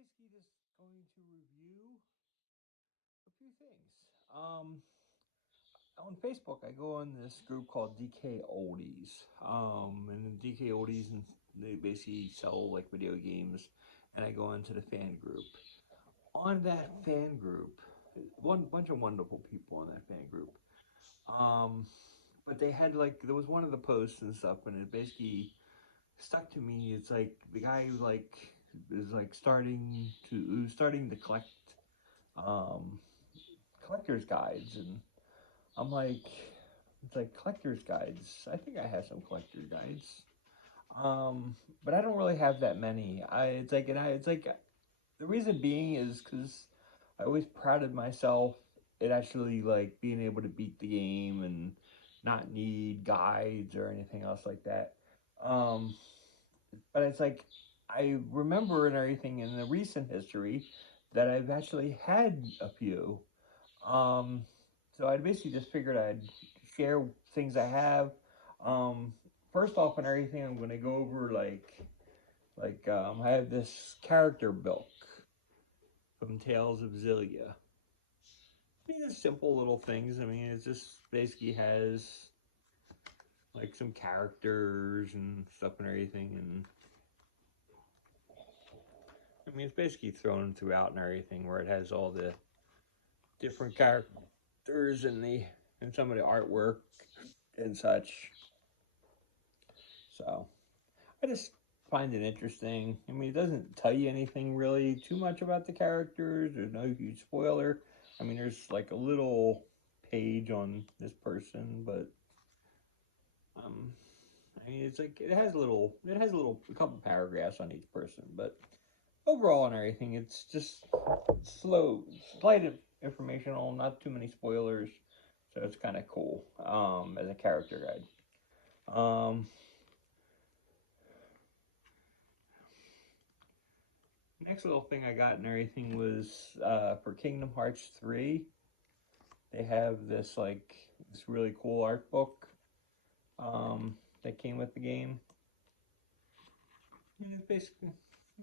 basically just going to review a few things. On Facebook, I go on this group called DK Oldies. And DK Oldies, and they basically sell like video games. And I go into the fan group. On that fan group, one bunch of wonderful people on that fan group. Um, but they had like there was one of the posts and stuff, and it basically stuck to me. It's like the guy who like is like starting to collect um collector's guides, and I'm like, it's like collector's guides. I think I have some collector's guides. But I don't really have that many. It's like the reason being is because I always prided myself at actually like being able to beat the game and not need guides or anything else like that. Um, but it's like I remember and everything in the recent history that I've actually had a few. Um, so I basically just figured I'd share things I have. Um, First off, and everything, I'm going to go over I have this character book from Tales of Zillia. I mean, it's simple little things. I mean, it just basically has like some characters and stuff and everything, and I mean, it's basically thrown throughout and everything, where it has all the different characters and some of the artwork and such. So I just find it interesting. I mean, it doesn't tell you anything really too much about the characters. There's no huge spoiler. I mean, there's like a little page on this person, but um, I mean, it's like it has a little, a couple paragraphs on each person, but overall and everything, it's just slight informational, not too many spoilers, so it's kind of cool as a character guide. Um, Next little thing I got and everything was for Kingdom Hearts 3. They have this really cool art book that came with the game. And it's basically,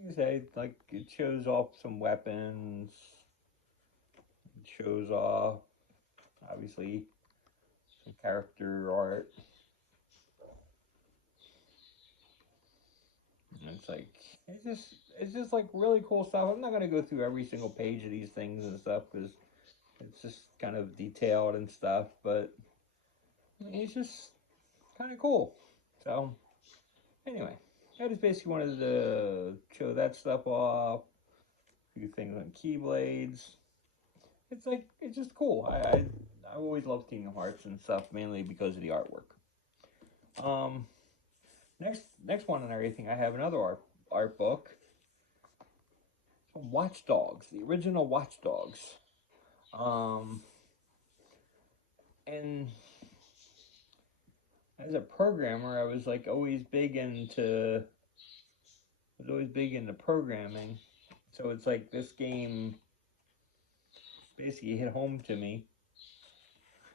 you say, like it shows off some weapons. It shows off obviously some character art. And it's just like really cool stuff. I'm not gonna go through every single page of these things and stuff because it's just kind of detailed and stuff. But I mean, it's just kind of cool. So anyway, I just basically wanted to show that stuff off. A few things on Keyblades. It's just cool. I always loved Kingdom Hearts and stuff mainly because of the artwork. Um, next one and everything. I have another art book. Watch Dogs, the original Watch Dogs. Um, and as a programmer, I was like always big into programming. So it's like this game basically hit home to me.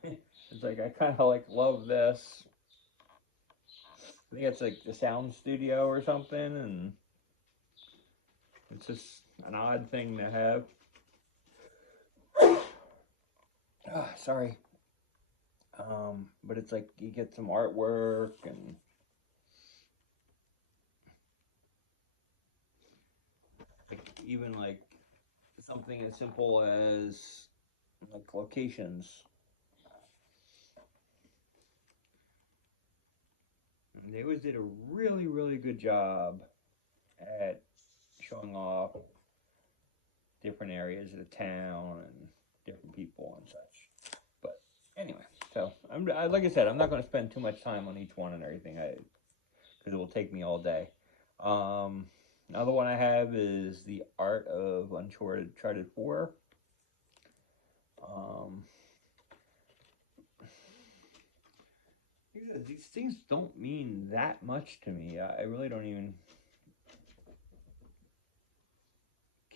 It's like I kind of like love this. I think it's like the sound studio or something, and it's just an odd thing to have. Sorry. But it's like you get some artwork and like even like something as simple as like locations. And they always did a really good job at showing off different areas of the town and different people and such. But anyway, so like I said, I'm not going to spend too much time on each one and everything, because it will take me all day. Another one I have is the Art of Uncharted 4. Um, these things don't mean that much to me. I really don't even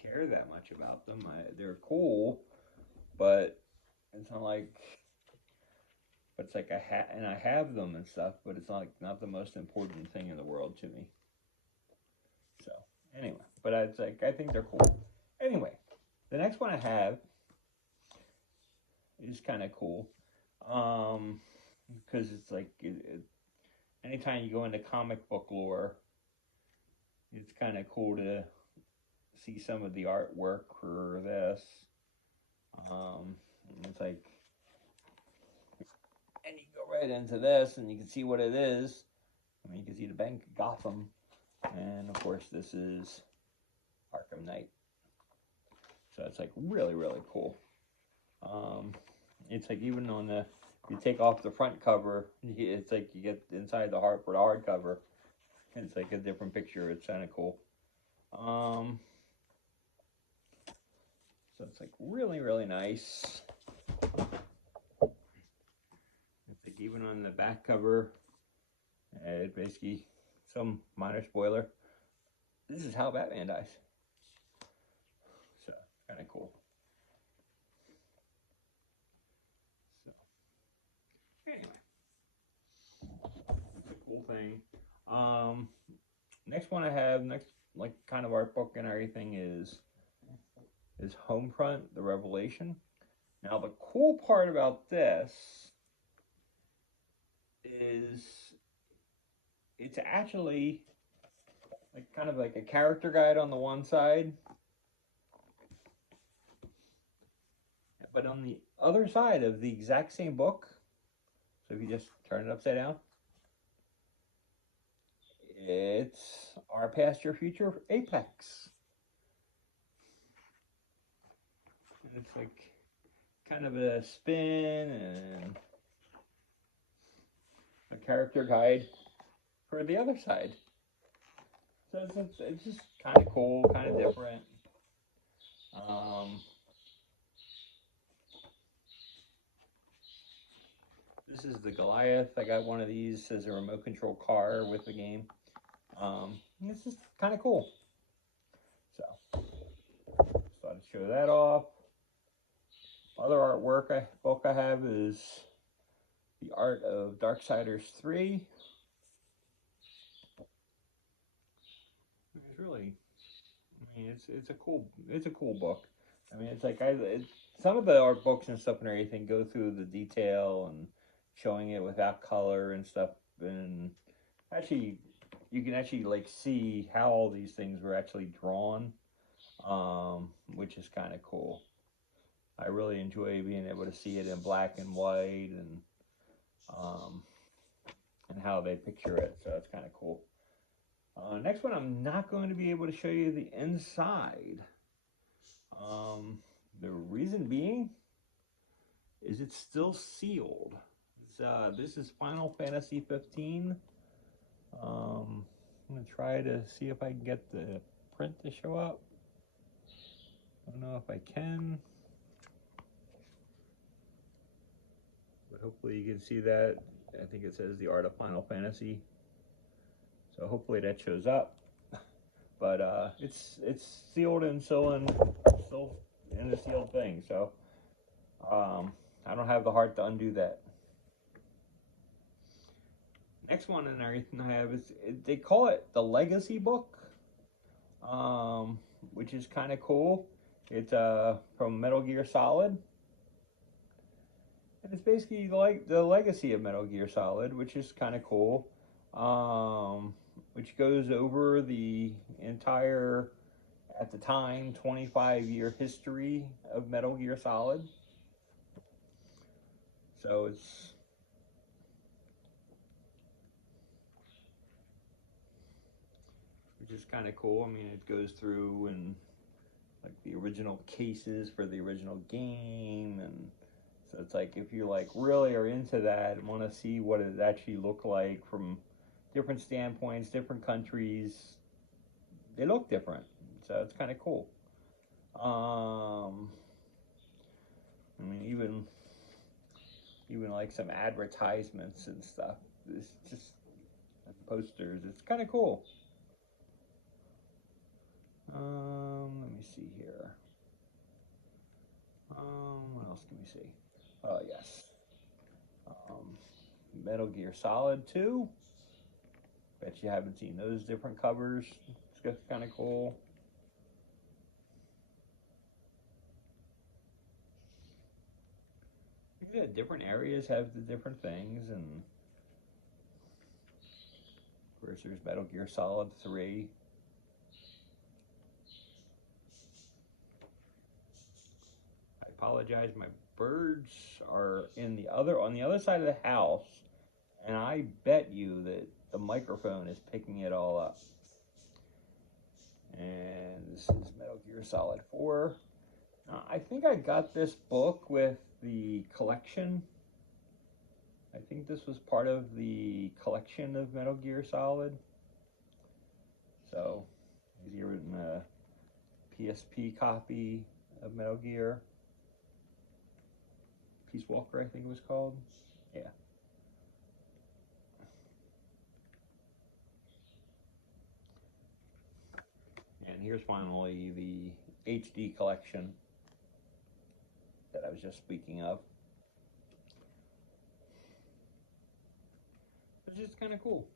care that much about them. They're cool, but it's not like but it's like I have them and stuff, but it's not the most important thing in the world to me. So Anyway, but it's like, I think they're cool. Anyway, the next one I have is kind of cool. Because it's like, anytime you go into comic book lore, it's kind of cool to see some of the artwork for this. It's like, and you go right into this, and you can see what it is. I mean, you can see the Bank of Gotham, and of course, this is Arkham Knight. So it's like really, really cool. It's like even on the, you take off the front cover, it's like you get inside the hardcover, and it's like a different picture. It's kind of cool. So it's like really, really nice. It's like even on the back cover, it basically, some minor spoiler, this is how Batman dies. So kind of cool. So anyway, it's a cool thing. Next one I have, next like kind of art book and everything is Homefront: The Revelation. Now the cool part about this is it's actually like kind of like a character guide on the one side, but on the other side of the exact same book, so if you just turn it upside down, it's Our Past Your Future Apex. And it's like kind of a spin and a character guide for the other side. So it's just kind of cool, kind of different. This is the Goliath. I got one of these as a remote control car with the game. This is kind of cool. So, just thought I'd show that off. Other book I have is The Art of Darksiders 3. It's really, I mean, it's a cool book. I mean, it's like some of the art books and stuff and everything go through the detail and showing it without color and stuff, and actually you can actually like see how all these things were actually drawn, which is kind of cool. I really enjoy being able to see it in black and white and how they picture it, so it's kind of cool. Next one, I'm not going to be able to show you the inside. The reason being is it's still sealed. This is Final Fantasy 15. I'm going to try to see if I can get the print to show up. I don't know if I can. But hopefully you can see that. I think it says The Art of Final Fantasy. So hopefully that shows up. But it's sealed and still in the sealed thing. So I don't have the heart to undo that. Next one and everything I have is, they call it the Legacy book, which is kind of cool. It's from Metal Gear Solid. And it's basically like the legacy of Metal Gear Solid, which is kind of cool. Which goes over the entire, at the time, 25-year history of Metal Gear Solid. So it's which is kind of cool. I mean, it goes through and like the original cases for the original game, and so it's like if you like really are into that and want to see what it actually looked like from different standpoints, different countries, they look different. So it's kind of cool. I mean, even like some advertisements and stuff. It's just posters. It's kind of cool. Let me see here. What else can we see? Oh, yes. Metal Gear Solid 2. Bet you haven't seen those different covers. It's just kind of cool. Yeah, different areas have the different things, and of course there's Metal Gear Solid 3. I apologize, my birds are on the other side of the house, and I bet you that the microphone is picking it all up. And this is Metal Gear Solid 4. I think I got this book with the collection. I think this was part of the collection of Metal Gear Solid. So, here in a PSP copy of Metal Gear. Peace Walker, I think it was called. Yeah. And here's finally the HD collection that I was just speaking of. It's just kind of cool.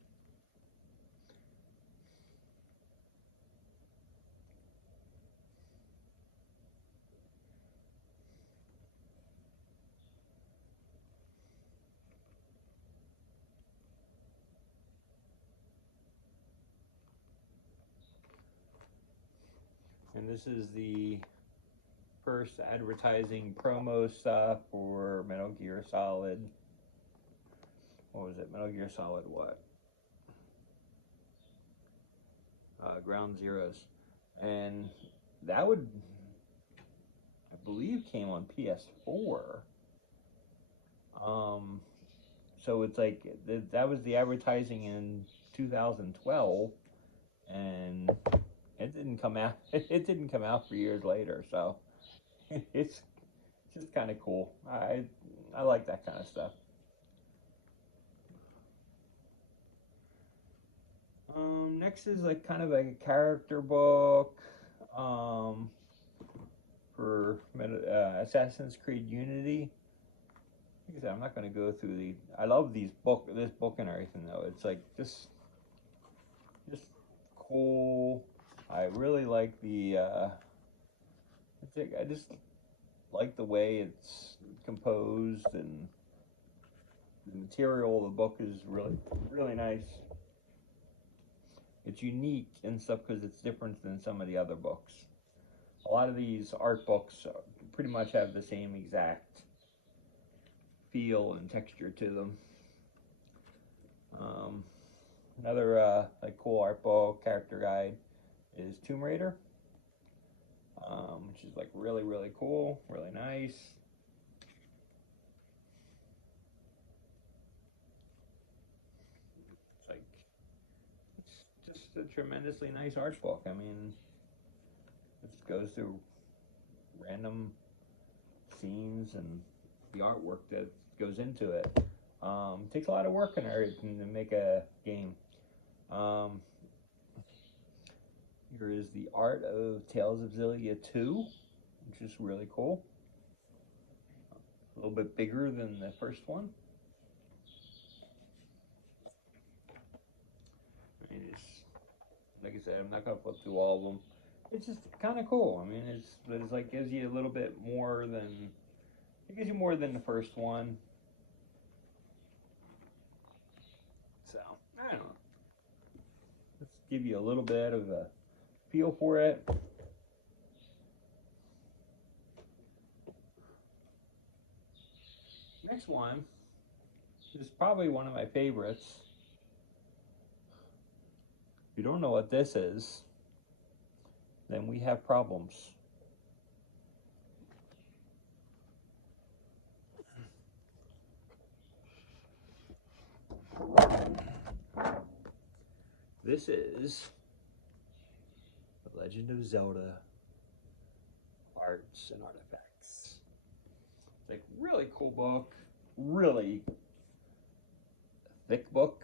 And this is the first advertising promo stuff for Metal Gear Solid. What was it? Metal Gear Solid what? Ground Zeroes. And that would, I believe, came on PS4. So it's like, that was the advertising in 2012, and it didn't come out. It didn't come out for years later. So it's just kind of cool. I like that kind of stuff. Next is like kind of a character book for Assassin's Creed Unity. Like I said, I'm not going to go through the. I love this book and everything though. It's like just cool. I really like the. I just like the way it's composed, and the material of the book is really nice. It's unique and stuff because it's different than some of the other books. A lot of these art books pretty much have the same exact feel and texture to them. Another like cool art book character guide is Tomb Raider, which is like really cool, really nice. It's just a tremendously nice art book. I mean, it just goes through random scenes and the artwork that goes into it. It takes a lot of work and everything to make a game. Here is the art of Tales of Xillia 2, which is really cool. A little bit bigger than the first one. I mean, it's, like I said, I'm not going to flip through all of them. It's just kind of cool. I mean, it's like gives you a little bit more than, it gives you more than the first one. So, I don't know. Let's give you a little bit of a feel for it. Next one is probably one of my favorites. If you don't know what this is, then we have problems. This is The Legend of Zelda Arts and Artifacts. It's like really cool book, really thick book.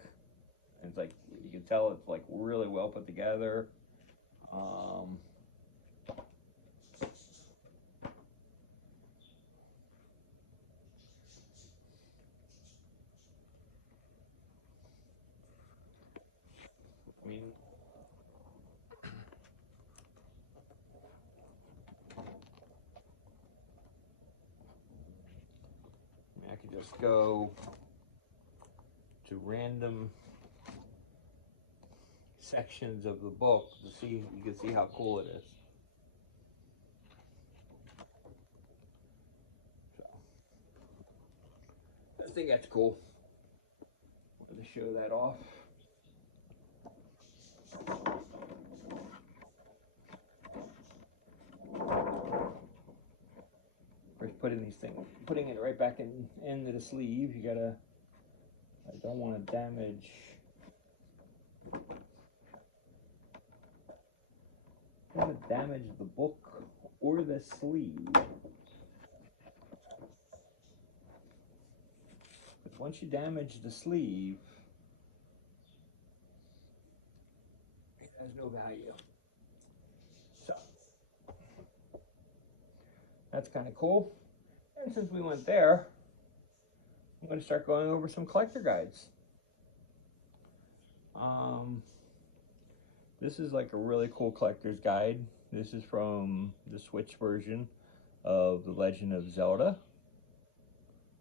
And it's like, you can tell it's like really well put together. I mean, just go to random sections of the book to see, you can see how cool it is. So, I think that's cool. I'm going to show that off. First, putting it right back into the sleeve. You gotta. I don't want to damage. I don't want to damage the book or the sleeve. But once you damage the sleeve, it has no value. So that's kind of cool. And since we went there, I'm going to start going over some collector guides. This is like a really cool collector's guide. This is from the Switch version of The Legend of Zelda.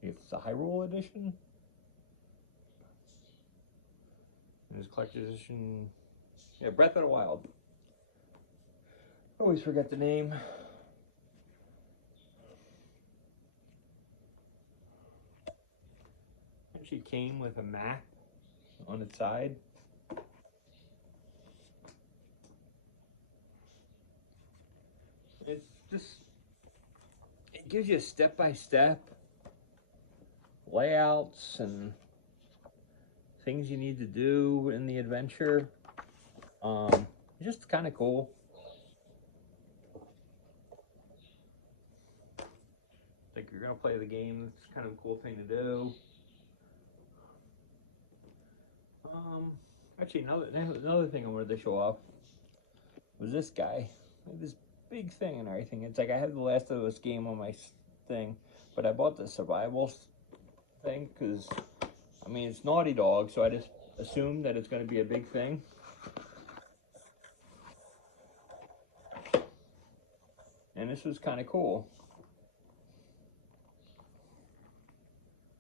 It's the Hyrule edition. And this collector's edition, yeah, Breath of the Wild. Always forget the name. She came with a map on its side. It's just, it gives you step-by-step layouts and things you need to do in the adventure. Just kind of cool. Like, you're gonna play the game, it's kind of a cool thing to do. Actually, another thing I wanted to show off was this guy. This big thing and everything. It's like I have the Last of Us game on my thing, but I bought the survival thing because, I mean, it's Naughty Dog, so I just assumed that it's going to be a big thing. And this was kind of cool.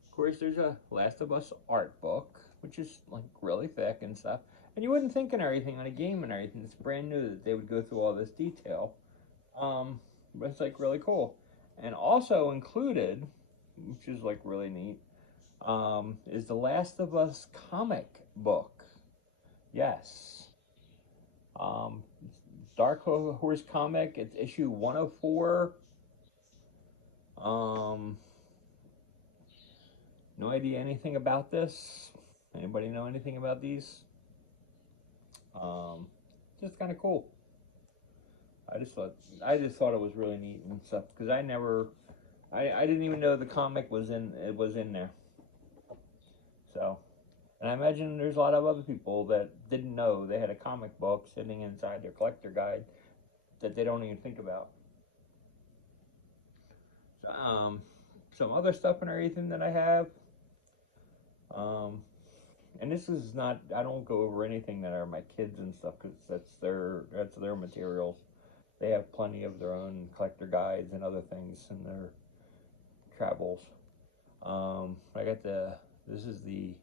Of course, there's a Last of Us art book, which is like really thick and stuff. And you wouldn't think and everything on a game and everything. It's brand new that they would go through all this detail. But it's like really cool. And also included, which is like really neat, is the Last of Us comic book. Yes. Dark Horse comic. It's issue 104. No idea anything about this. Anybody know anything about these? Just kind of cool. I just thought it was really neat and stuff because I didn't even know the comic was in there. So, and I imagine there's a lot of other people that didn't know they had a comic book sitting inside their collector guide that they don't even think about. So, some other stuff and everything that I have. And this is not, I don't go over anything that are my kids and stuff because that's their materials. They have plenty of their own collector guides and other things in their travels. I got this is the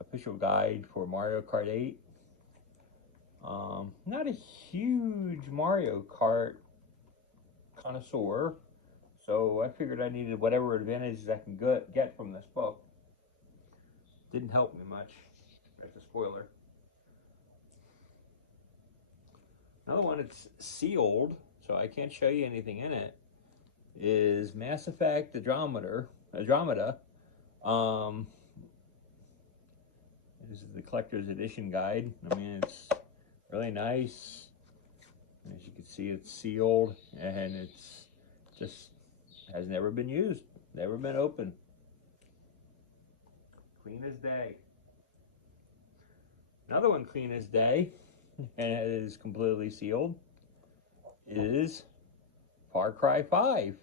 official guide for Mario Kart 8. Not a huge Mario Kart connoisseur, so I figured I needed whatever advantages I can get from this book. Didn't help me much. That's a spoiler. Another one that's sealed, so I can't show you anything in it, is Mass Effect Andromeda. This is the collector's edition guide. I mean, it's really nice. As you can see, it's sealed, and it's just has never been used, never been opened. Clean as day. Another one clean as day, and it is completely sealed, is Far Cry 5.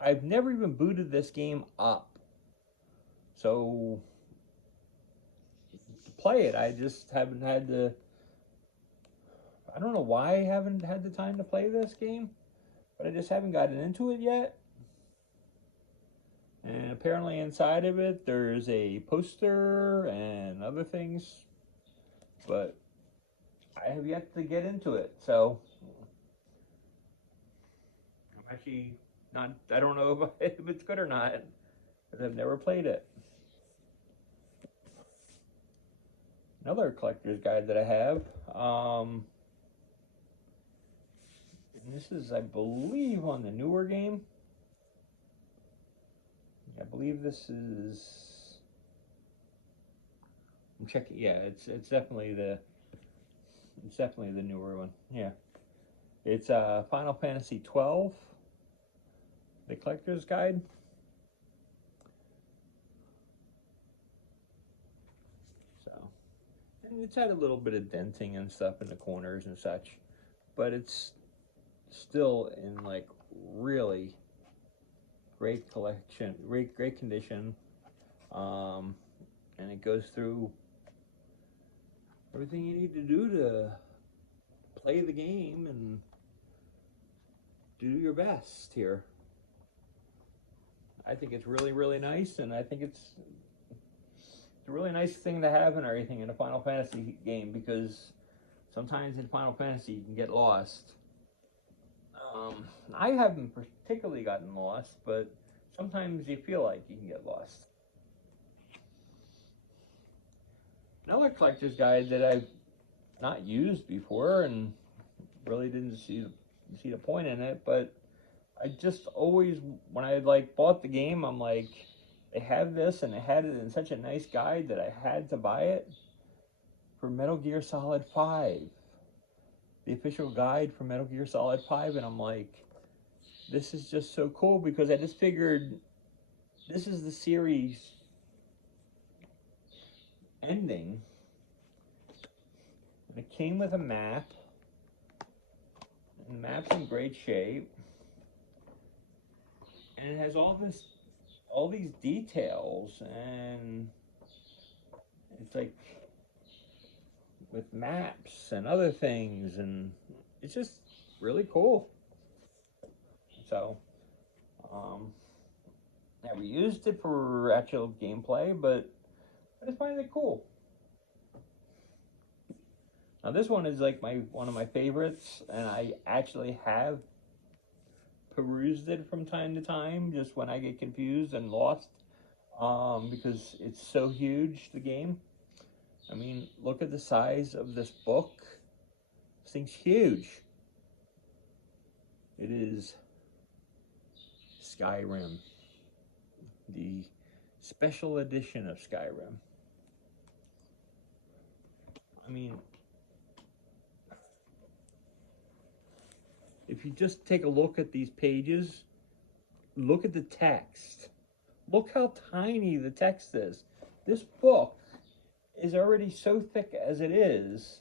I've never even booted this game up. So, to play it, I just haven't had the, I don't know why I haven't had the time to play this game. but I just haven't gotten into it yet. And apparently inside of it, there's a poster and other things, but I have yet to get into it. So I'm actually not, I don't know if it's good or not, because I've never played it. Another collector's guide that I have, and this is, I believe, on the newer game. I believe this is, I'm checking, yeah, it's definitely the newer one. Yeah. It's Final Fantasy 12, the collector's guide. So, and it's had a little bit of denting and stuff in the corners and such, but it's still in like really great collection, great condition. And it goes through everything you need to do to play the game and do your best here. I think it's really, really nice, and I think it's a really nice thing to have and everything in a Final Fantasy game, because sometimes in Final Fantasy you can get lost. I haven't particularly gotten lost, but sometimes you feel like you can get lost. Another collector's guide that I've not used before and really didn't see the point in it, but I just always, when I like bought the game, I'm like, they have this and they had it in such a nice guide that I had to buy it, for Metal Gear Solid 5. The official guide for Metal Gear Solid 5, and I'm like, this is just so cool, because I just figured this is the series ending. And it came with a map, and the map's in great shape, and it has all these details, and it's like with maps and other things, and it's just really cool. So, never used it for actual gameplay, but I just find it cool. Now this one is like one of my favorites, and I actually have perused it from time to time, just when I get confused and lost, because it's so huge, the game. I mean, look at the size of this book. This thing's huge. It is Skyrim, the special edition of Skyrim. I mean, if you just take a look at these pages, look at the text. Look how tiny the text is. This book is already so thick as it is,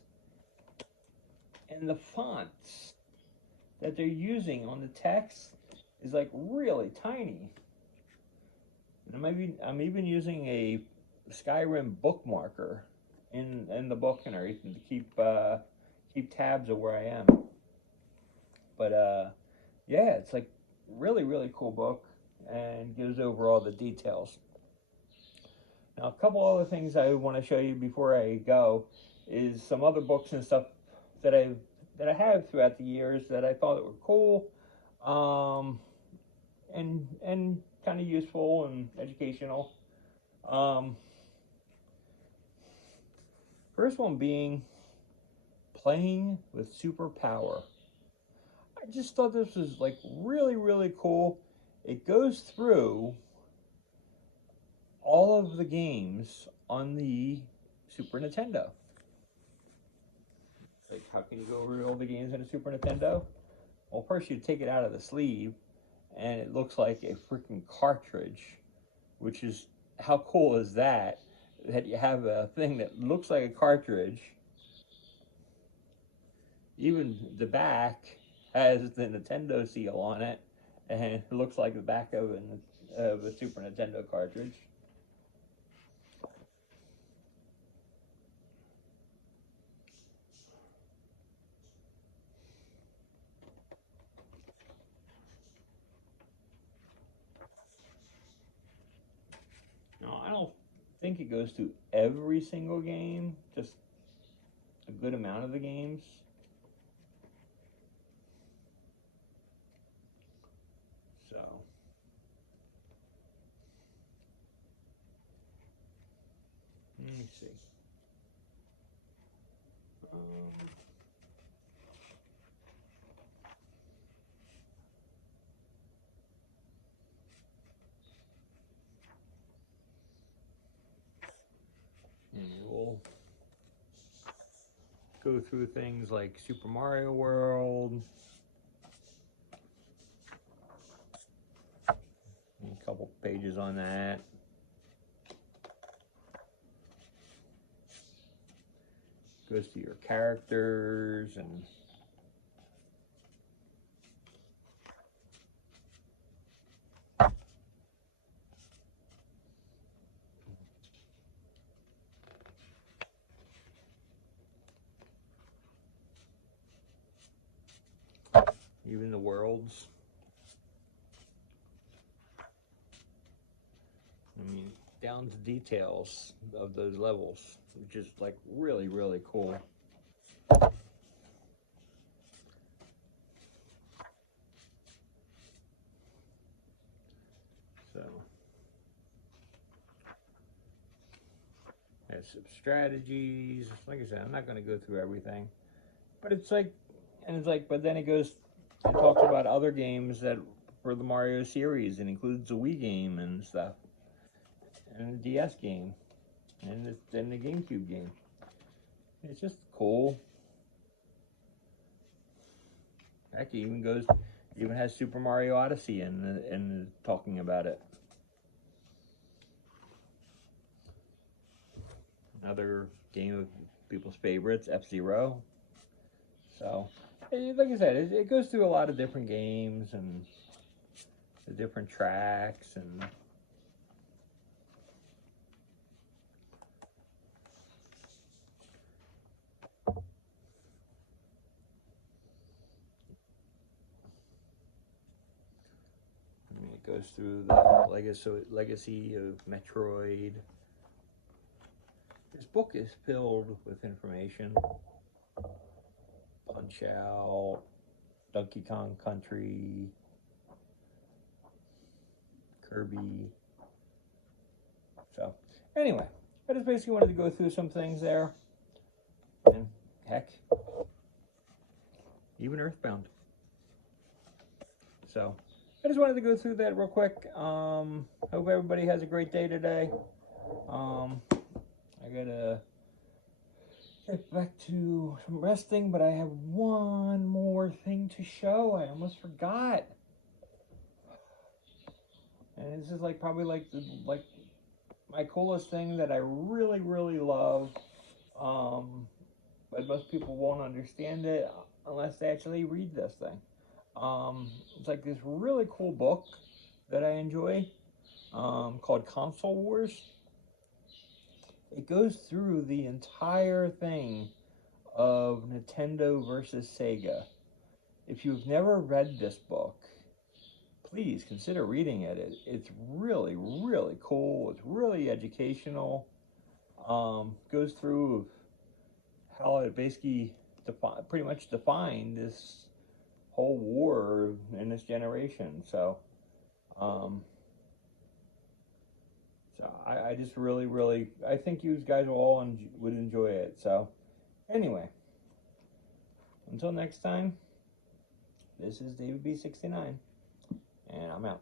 and the fonts that they're using on the text is like really tiny. And I'm even using a Skyrim bookmarker in the book and everything to keep tabs of where I am. But yeah, it's like really, really cool book, and gives over all the details. Now, a couple other things I want to show you before I go is some other books and stuff that I have throughout the years that I thought were cool, and kind of useful and educational. First one being Playing with Superpower. I just thought this was like really, really cool. It goes through all of the games on the Super Nintendo. Like, how can you go over all the games on a Super Nintendo? Well, first you take it out of the sleeve, and it looks like a freaking cartridge, which is, how cool is that? That you have a thing that looks like a cartridge. Even the back has the Nintendo seal on it, and it looks like the back of a Super Nintendo cartridge. I don't think it goes through every single game, just a good amount of the games. So, let me see. And we'll go through things like Super Mario World, a couple pages on that. Goes to your characters and even the worlds. I mean, down to details of those levels, which is like really, really cool. So, has some strategies. Like I said, I'm not going to go through everything, but it's like, but then it talks about other games that for the Mario series. It includes the Wii game and stuff, and the DS game, and then the GameCube game. It's just cool. Heck, it even has Super Mario Odyssey and talking about it. Another game of people's favorites, F-Zero. So, like I said, it goes through a lot of different games and the different tracks and it goes through the legacy of Metroid. This book is filled with information. Punch Out, Donkey Kong Country, Kirby. So, anyway, I just basically wanted to go through some things there. And heck, even Earthbound. So, I just wanted to go through that real quick. Hope everybody has a great day today. I gotta get back to some resting, but I have one more thing to show. I almost forgot. And this is probably my coolest thing that I really, really love. But most people won't understand it unless they actually read this thing. It's like this really cool book that I enjoy called Console Wars. It goes through the entire thing of Nintendo versus Sega. If you've never read this book, please consider reading it. It's really, really cool. It's really educational. Goes through how it basically pretty much defined this whole war in this generation. So, I just really, really, I think you guys all would enjoy it. So, anyway, until next time, this is David B69, and I'm out.